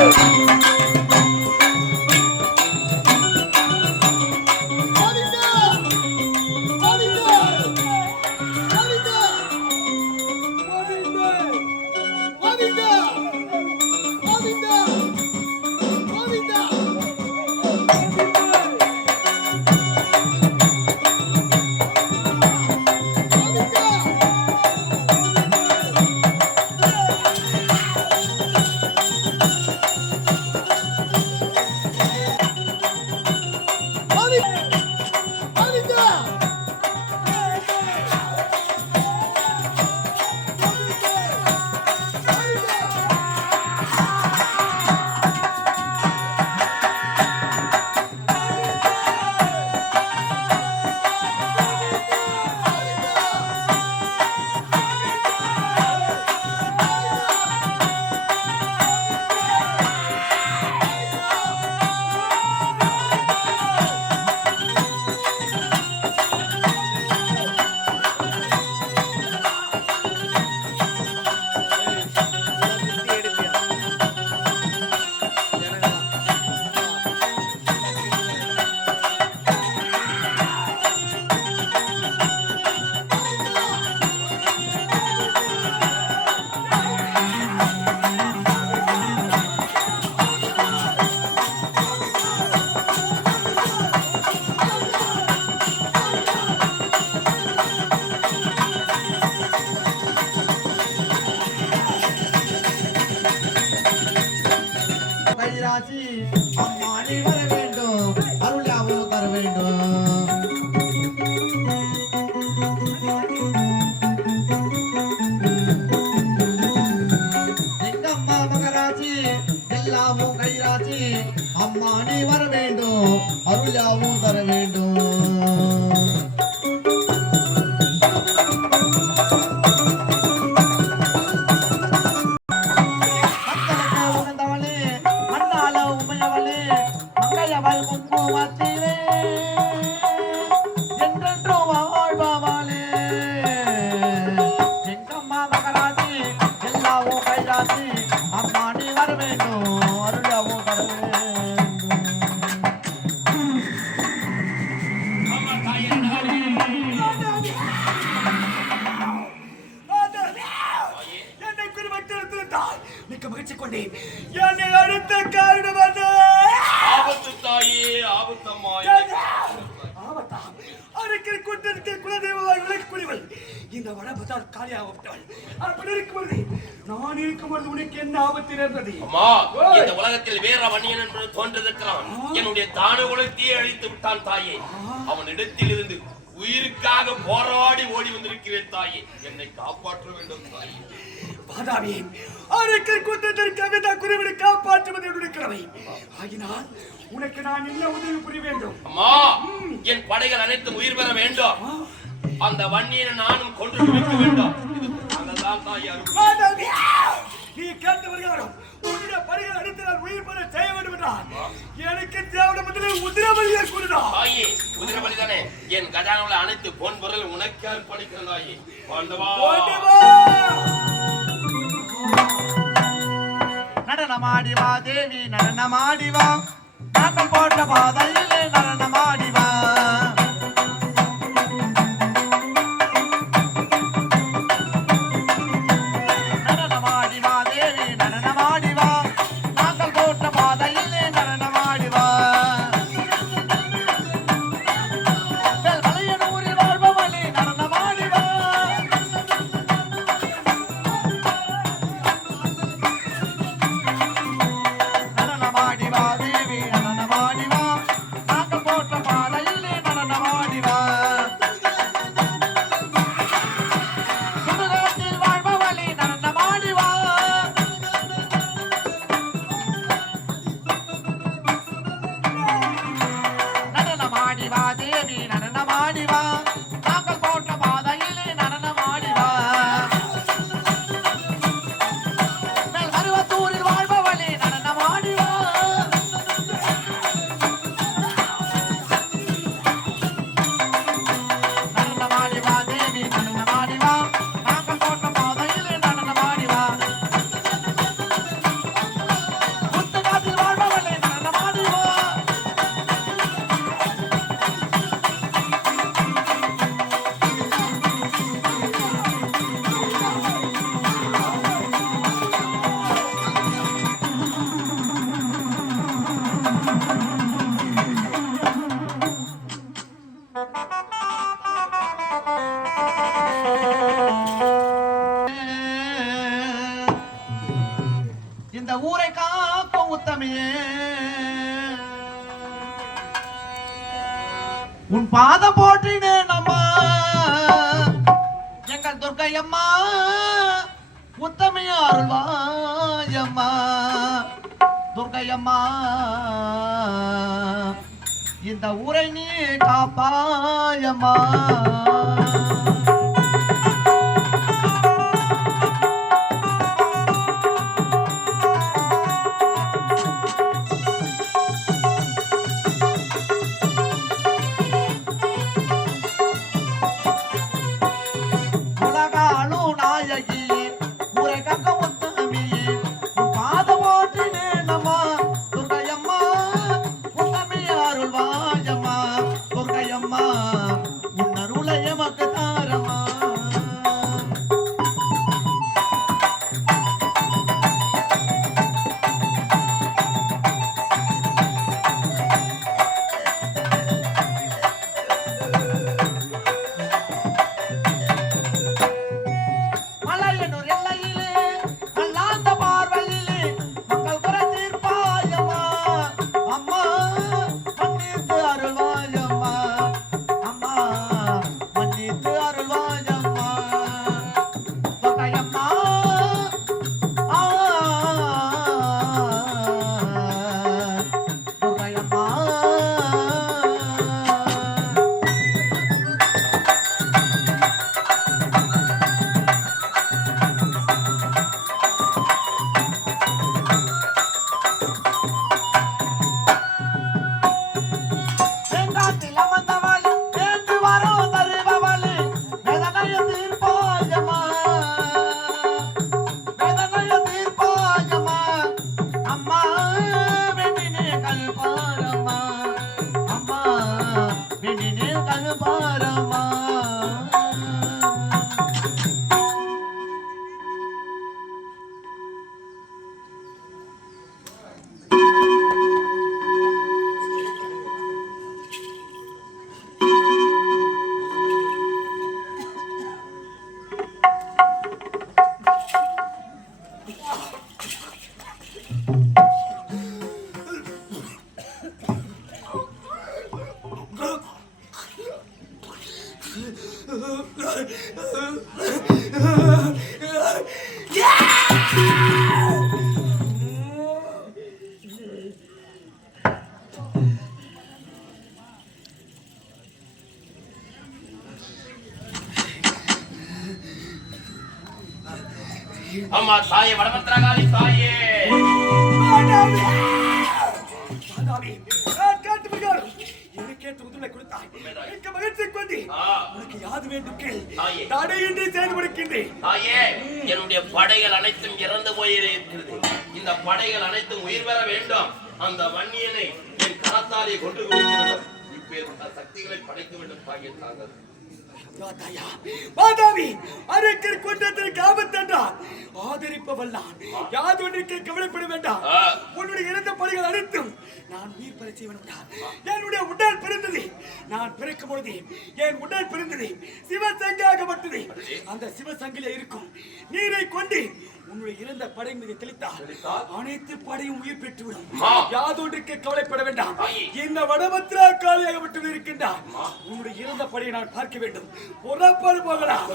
Música அம்மா நீ வர வேண்டும் அருளாவும் தர வேண்டும் எங்கம்மா மகராசி எல்லாமும் கைராசி அம்மா நீ வர வேண்டும் தர வேண்டும். மிக்க மகிழ்ச்சி கொண்டேன் என்னை அடுத்த காரணம் என்ன? ஆபத்து தாயே ஆபத்தம்மா ஆபத்தா அருகில் கொண்டிருக்க குலதெய்வமாய் விளக்கக்கூடியவள் இந்த வடபத்தால் காலியாக விட்டவள் அப்படி இருக்கும்போது நான் இருக்கும்போது உனக்கு என்ன ஆபத்து இருந்தது? அம்மா இந்த உலகத்தில் வேற வன்னியன் என்று தோன்றிருக்கிறான். என்னுடைய தான குலத்தையே அழித்து விட்டான் தாயே. அவன் இடத்தில் இருந்து உயிருக்காக போராடி ஓடி வந்திருக்கிறேன் தாயே. என்னை காப்பாற்ற வேண்டும் தாயே. பாதாமி அருகில் கொண்டிருக்க அந்த குறிவினை காப்பாற்றுவது என்னுடைய கடமை. ஆகினால் உனக்கு நான் என்ன உதவி புரிய வேண்டும்? அம்மா என் படைகள் அனைத்தும் உயிர் பெற வேண்டும். அந்த வன்னியனை நானும் கொன்று வைக்க வேண்டும் நீ கேட்ட வருகிறாரும் உன்னுடைய படைகள் அடித்து நான் உயிர் பெற செய்ய வேண்டும் என்றால் எனக்கு தேவையான முதலே உதிரவழியை கூறினா தாயே குதிரைபலி தானே என் கஜானாவில் அனைத்து பொன் பொருள் உனக்கு அர்ப்பணிக்கிறேன் தாயே. பாண்டவா! நடனமாடிவா தேவி நடனமாடிவா நாட்டம் போட்ட பாதையிலே நடனமாடி காக்கும் உத்தமையே உன் பாதம் போற்றினேன் அம்மா எங்கள் துர்க்கையம்மா உத்தமையா அருள்வாயம்மா துர்க்கையம்மா இந்த ஊரை நீ காப்பாயம்மா அம்மா தாயே கொடுக்கின்றேன். தாயே என்னுடைய படைகள் அனைத்தும் இறந்து போயிருக்கிறது. இந்த படைகள் அனைத்தும் உயிர் பெற வேண்டும். அந்த வன்னியனை என் கரத்தாலே கொண்டு கொடுக்க இப்பேற்பட்ட சக்திகளை படைக்க வேண்டும் தாயே தாங்கள் ஐயோ, தாயா. மாதாவி, அரக்கர் குன்றத்திற்கு ஆபத்து என்றால் ஆதரிப்பவல்லான் யாதொன்றிற்கு கவலைப்பட வேண்டாம். உன்னுடைய இறந்த பணிகள் அனைத்தும் நான் உயிர் பெற செய்வனுடா என்னுடைய உடல் பிறந்தது நான் பிறக்கும் பொழுது என் உடல் பிறந்தது சிவசங்காகப்பட்டது அந்த சிவசங்கில இருக்கும் நீரை உன்னுடைய இறந்த படை மீது தெளித்தால்? அனைத்து படையும் உயிர் பெற்றுவிடும். யாதொன்றுக்கு கவலைப்பட வேண்டாம் ஆயி. இந்த வடபத்ரா காலியாகப்பட்டு இருக்கின்றார் உன்னுடைய இறந்த படையை நான் பார்க்க வேண்டும் புறப்படு போகலாம்!